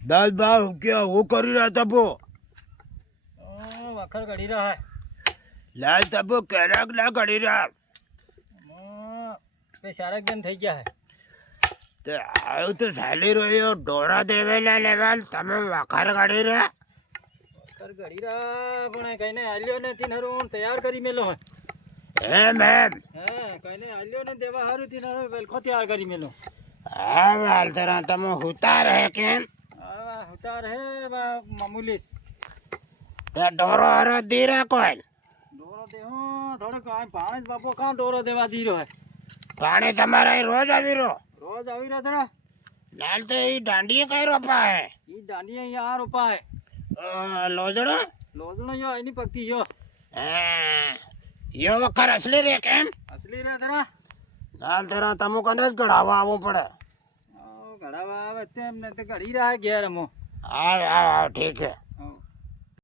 દાલ ભાવ क्या वो કરી રહ્યા તબો વખર ઘડી રહ્યા લાલ તબો કેરાક ના કરી રહ્યા બે સારા દિન થઈ ગયા તે આવું તો ચાલી રહ્યો ડોરા દેવેલા લેવલ તમે વખર કરી રહ્યા વખર ઘડી રહ્યા પણ કઈને આલ્યો ને તીનરું તૈયાર કરી મેલો એમ હા કઈને આલ્યો ને દેવા હારું તીનરું વેલખો તૈયાર કરી મેલો હા વાલ તરા તમે ઉતાર હે કેમ ઉતાર હે મામૂલીસ તે ડોરો હરો દીરા કોઈ ડોરો દેહો થોડોક પાણી બાપો કાં ડોરો દેવા દી રહ્યો પાણી તમારા અહીં રોજ આવી રહ્યો રોજ આવી રહ્યા તરા લાલ તો એ દાંડીએ કઈ રોપા હે ઈ દાંડી અહીંયા આ રોપા હે લોજડો લોજણો યો એની પગતી યો યો વખર અસલી રે કેમ અસલી રે તરા લાલ તરા તમુ કને જ ઘડાવા આવવું પડે ઘડાવા આવે તેમ ને તે ઘડી રહ્યા ઘેર અમો આવ ઠીક હે